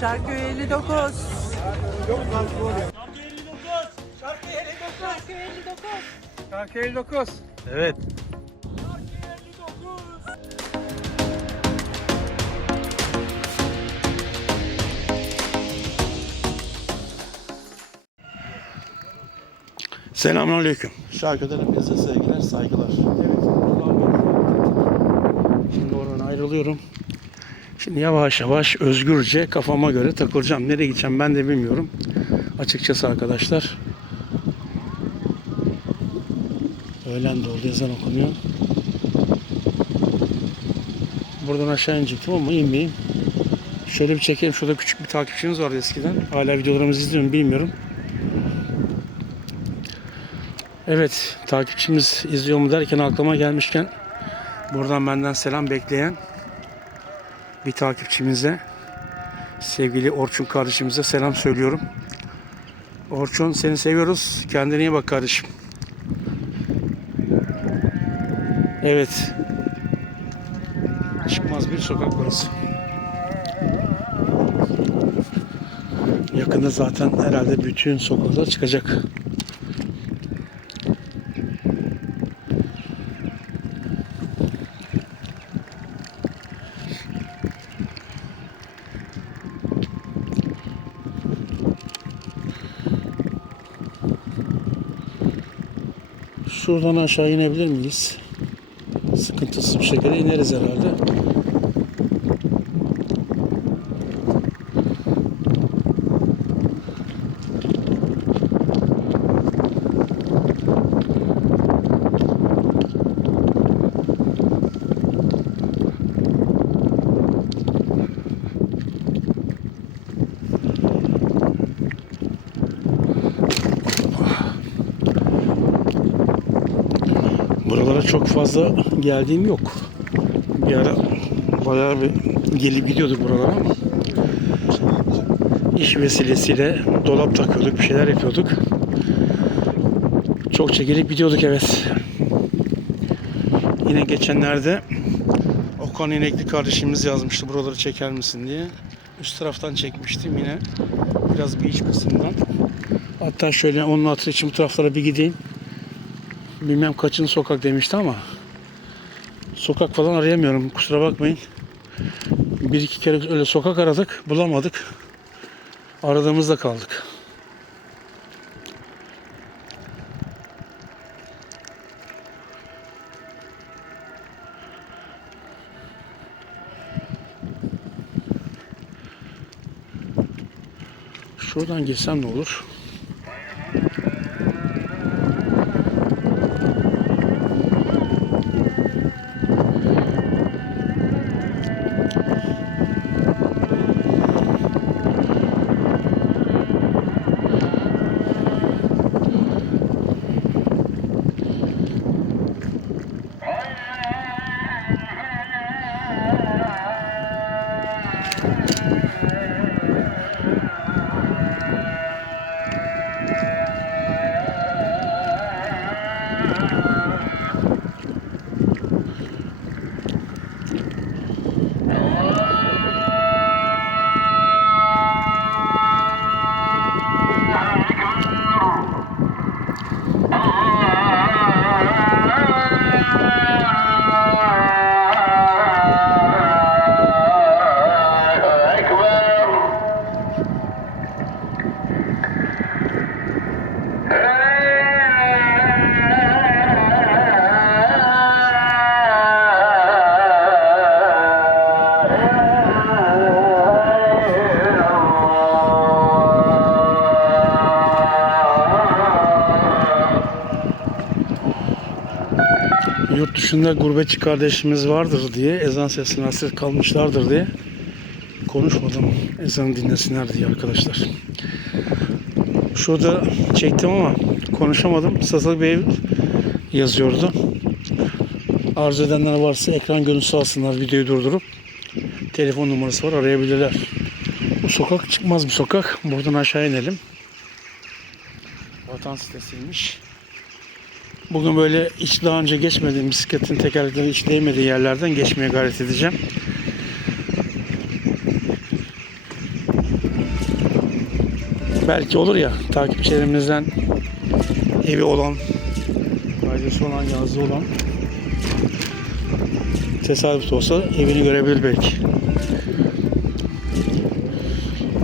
Şarköy 59. Şarkı 59. Evet. Selamünaleyküm. Şarkıdan hepinize sevgiler, saygılar. Evet, Şimdi oradan ayrılıyorum. Şimdi yavaş yavaş özgürce kafama göre takılacağım. Nereye gideceğim ben de bilmiyorum. Açıkçası arkadaşlar. Öğlen de oldu ezan okunuyor. Buradan aşağı inecektim ama inmeyeyim. Şöyle bir çekeyim. Şurada küçük bir takipçimiz vardı eskiden. Hala videolarımızı izliyorum bilmiyorum. Evet takipçimiz izliyor mu derken aklıma gelmişken buradan benden selam bekleyen bir takipçimize sevgili Orçun kardeşimize selam söylüyorum. Orçun seni seviyoruz. Kendine iyi bak kardeşim. Evet. Çıkmaz bir sokak burası. Yakında zaten herhalde bütün sokaklar çıkacak. Şuradan aşağı inebilir miyiz? Sıkıntısız bir şekilde ineriz herhalde. Buralara çok fazla geldiğim yok. Bir ara bayağı bir gelip gidiyorduk buralara ama iş vesilesiyle dolap takıyorduk, bir şeyler yapıyorduk. Çokça gelip gidiyorduk evet. Yine geçenlerde Okan İnekli kardeşimiz yazmıştı buraları çeker misin diye. Üst taraftan çekmiştim yine. Biraz bir iç kısımdan. Hatta şöyle onun hatırı için bu taraflara bir gideyim. Bilmem kaçın sokak demişti ama sokak falan arayamıyorum. Kusura bakmayın. Bir iki kere öyle sokak aradık. Bulamadık. Aradığımızda kaldık. Şuradan geçsem ne olur? Yurt dışında gurbetçi kardeşimiz vardır diye ezan sesine hasret kalmışlardır diye konuşmadım. Ezan dinlesinler diye arkadaşlar. Şurada çektim ama konuşamadım. Bir ev yazıyordu. Arzu edenler varsa ekran görüntüsü alsınlar videoyu durdurup. Telefon numarası var arayabilirler. Bu sokak çıkmaz bir sokak. Buradan aşağı inelim. Vatan sitesiymiş. Bugün böyle hiç daha önce geçmediğim bisikletin tekerlekleri hiç değmediği yerlerden geçmeye gayret edeceğim. belki olur ya takipçilerimizden evi olan, ailesi olan, yazı olan tesadüf olsa evini görebilir belki.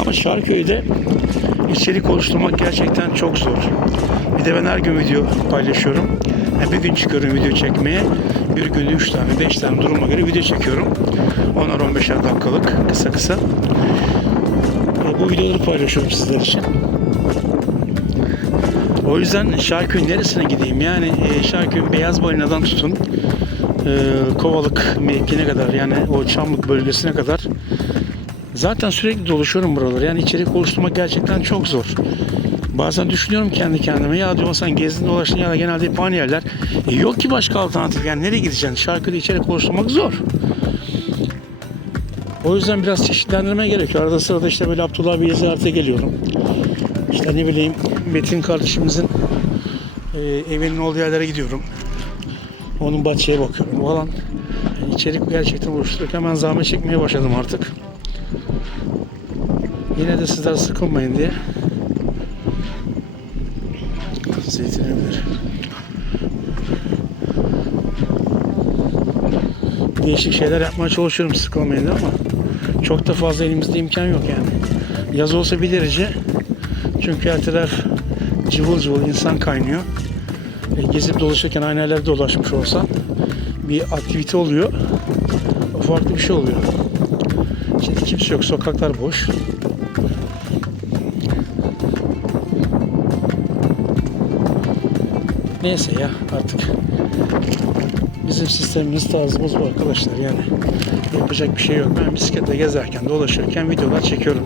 Ama Şarköy'de içerik oluşturmak gerçekten çok zor. Bir de ben her gün video paylaşıyorum. Yani bir gün çıkıyorum video çekmeye. Bir günde 3 tane, 5 tane duruma göre video çekiyorum. 10'ar 15'er dakikalık kısa kısa. Bu videoları paylaşıyorum sizler için. O yüzden Şarköy'ün neresine gideyim? Yani e, Şarköy'ün Beyaz Balina'dan tutun e, Kovalık mevkine kadar yani o Çamlık bölgesine kadar zaten sürekli dolaşıyorum buraları. Yani içerik oluşturmak gerçekten çok zor. Bazen düşünüyorum kendi kendime ya diyorum sen gezdin dolaştın ya da genelde hep aynı yerler. E, yok ki başka alternatif yani nereye gideceksin? Şarkıda içerik oluşturmak zor. O yüzden biraz çeşitlendirme gerekiyor. Arada sırada işte böyle Abdullah Bey'i ziyarete geliyorum. İşte ne bileyim Metin kardeşimizin e, evinin olduğu yerlere gidiyorum. Onun bahçeye bakıyorum falan. Yani içerik gerçekten oluştururken ben zahmet çekmeye başladım artık. Yine de sizler sıkılmayın diye. Değişik şeyler yapmaya çalışıyorum sıkılmayın diye ama çok da fazla elimizde imkan yok yani. Yaz olsa bir derece çünkü her taraf cıvıl cıvıl insan kaynıyor. E, gezip dolaşırken aynı yerlerde dolaşmış olsan bir aktivite oluyor. Farklı bir şey oluyor. Şimdi kimse yok, sokaklar boş. Neyse ya artık bizim sistemimiz tarzımız bu arkadaşlar yani yapacak bir şey yok. Ben bisikletle gezerken dolaşırken videolar çekiyorum.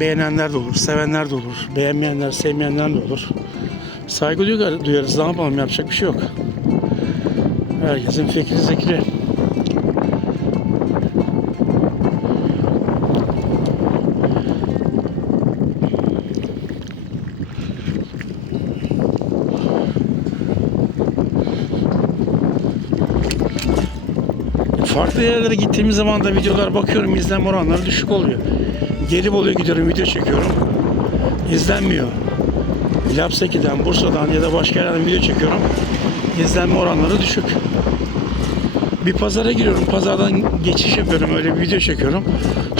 Beğenenler de olur, sevenler de olur, beğenmeyenler, sevmeyenler de olur. Saygı duyar- duyarız, ne yapalım yapacak bir şey yok. Herkesin fikri zikri. Farklı yerlere gittiğimiz zaman da videolar bakıyorum izlenme oranları düşük oluyor. Gelibolu'ya gidiyorum video çekiyorum. İzlenmiyor. Lapseki'den, Bursa'dan ya da başka yerlerden video çekiyorum. İzlenme oranları düşük. Bir pazara giriyorum. Pazardan geçiş yapıyorum. Öyle bir video çekiyorum.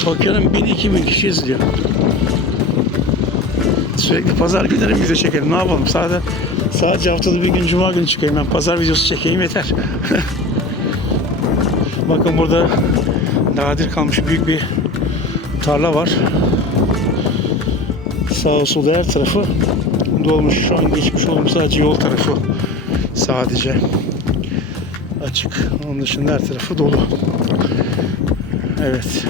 Bakıyorum 1000-2000 kişi izliyor. Sürekli pazar günleri video çekelim. Ne yapalım? Sadece, sadece haftada bir gün cuma günü çıkayım. Ben pazar videosu çekeyim yeter. Bakın burada nadir kalmış büyük bir tarla var. Sağ solda her tarafı dolmuş. Şu an geçmiş olduğum sadece yol tarafı sadece açık. Onun dışında her tarafı dolu. Evet.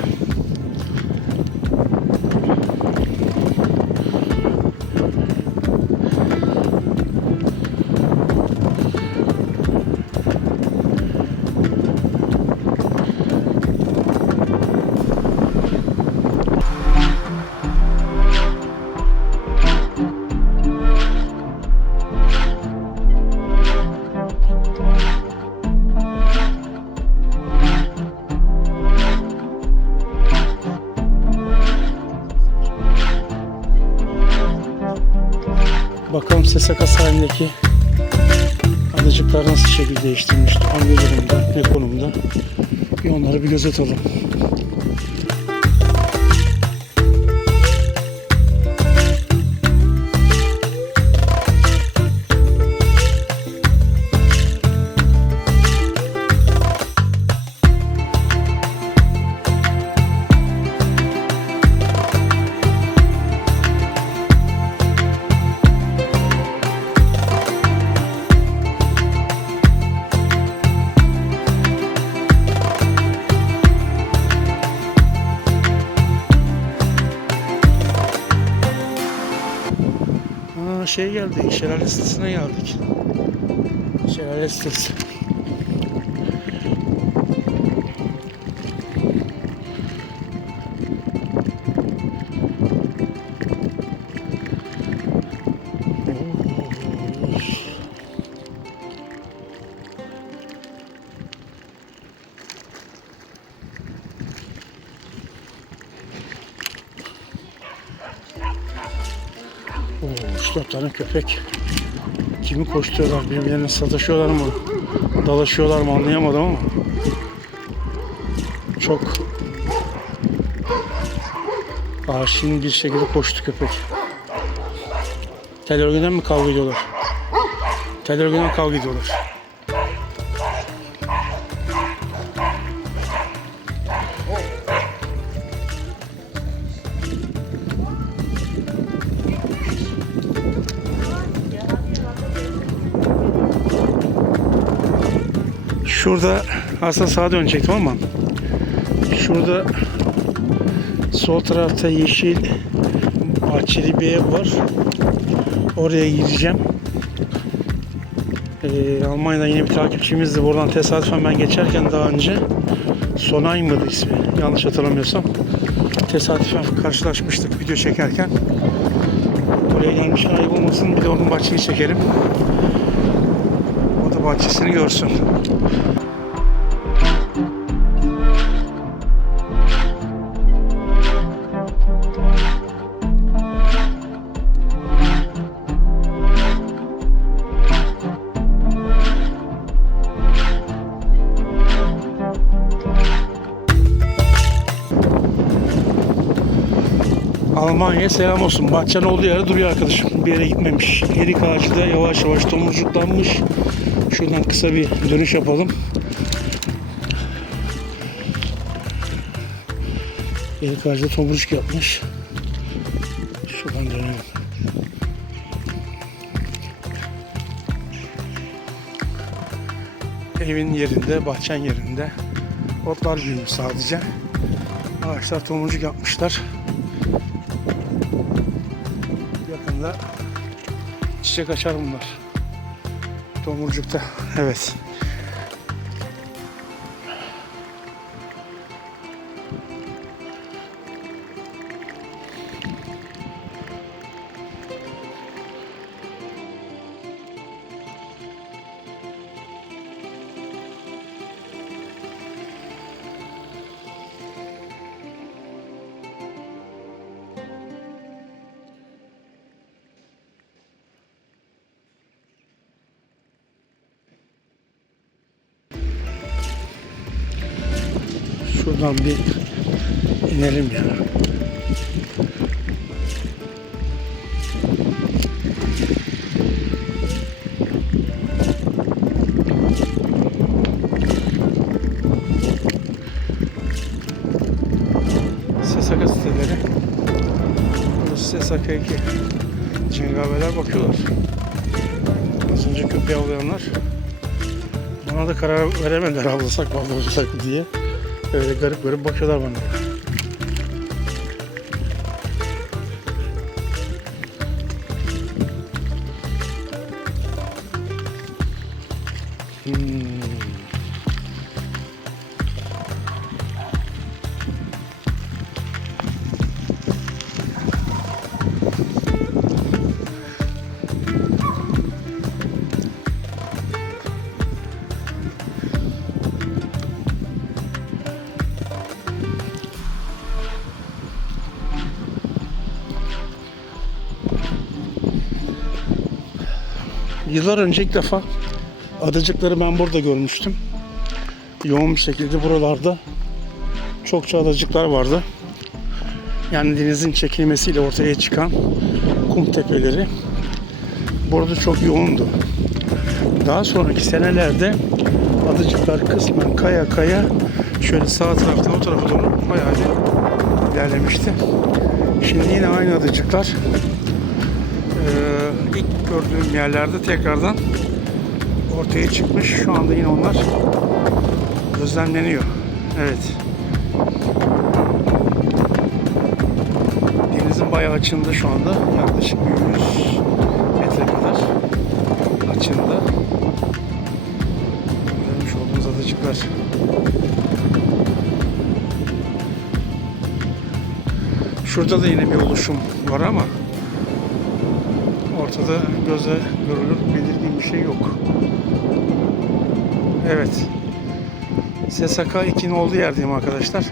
Bakalım SSK sahilindeki adacıklar nasıl şekil değiştirmiş, hangi durumda, ne konumda. Bir onları bir göz atalım. Aa, şey geldik, şelale sitesine geldik. Şelale sitesi. Tane köpek. Kimi koşturuyorlar, birbirlerine sataşıyorlar mı? Dalaşıyorlar mı anlayamadım ama. Çok aşırı bir şekilde koştu köpek. Tel örgüden mi kavga ediyorlar? Tel örgüden kavga ediyorlar. Şurada aslında sağa dönecektim ama şurada sol tarafta yeşil bahçeli bir ev var. Oraya gideceğim. Ee, Almanya'dan yine bir takipçimizdi. Buradan tesadüfen ben geçerken daha önce Sonay mıydı ismi? Yanlış hatırlamıyorsam. Tesadüfen karşılaşmıştık video çekerken. Oraya gelmişken ayıp olmasın. Bir de onun bahçeyi çekelim. O da bahçesini görsün. Almanya'ya selam olsun. Bahçen olduğu yerde duruyor arkadaşım. Bir yere gitmemiş. Erik ağacı da yavaş yavaş tomurcuklanmış. Şuradan kısa bir dönüş yapalım. Erik ağacı da tomurcuk yapmış. Şuradan dönelim. Evin yerinde, bahçen yerinde. Otlar büyümüş sadece. Ağaçlar tomurcuk yapmışlar. Yakında çiçek açar bunlar. Tomurcukta. Evet. Şuradan bir inelim ya. Sesaka siteleri. Burası Sesaka 2. Cengaverler bakıyorlar. Az önce köpeği avlayanlar. Bana da karar veremediler avlasak mı avlasak diye. Öyle garip garip bakıyorlar bana. Hmm. Yıllar önce ilk defa adacıkları ben burada görmüştüm. Yoğun bir şekilde buralarda çokça adacıklar vardı. Yani denizin çekilmesiyle ortaya çıkan kum tepeleri burada çok yoğundu. Daha sonraki senelerde adacıklar kısmen kaya kaya şöyle sağ taraftan o tarafa doğru bayağı bir ilerlemişti. Şimdi yine aynı adacıklar ilk gördüğüm yerlerde tekrardan ortaya çıkmış. Şu anda yine onlar gözlemleniyor. Evet. Denizin bayağı açığında şu anda. Yaklaşık 100 metre kadar açığında. Görmüş olduğunuz adacıklar. Şurada da yine bir oluşum var ama ortada göze görülür belirgin bir şey yok. Evet. SSK 2'nin olduğu yerdeyim arkadaşlar.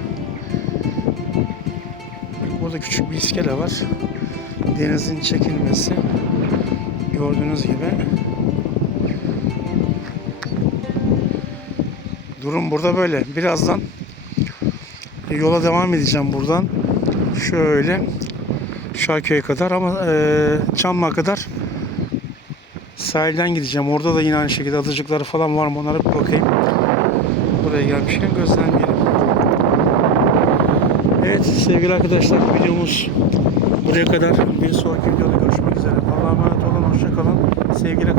burada küçük bir iskele var. Denizin çekilmesi. Gördüğünüz gibi. Durum burada böyle. Birazdan yola devam edeceğim buradan. Şöyle Şarköy'e kadar ama eee Çamlığa kadar sahilden gideceğim. Orada da yine aynı şekilde adacıkları falan var mı onlara bir bakayım. Buraya gelmişken gözlemleyelim. Evet sevgili arkadaşlar videomuz buraya kadar. Bir sonraki videoda görüşmek üzere. Allah'a emanet olun. Hoşça kalın. Sevgiyle.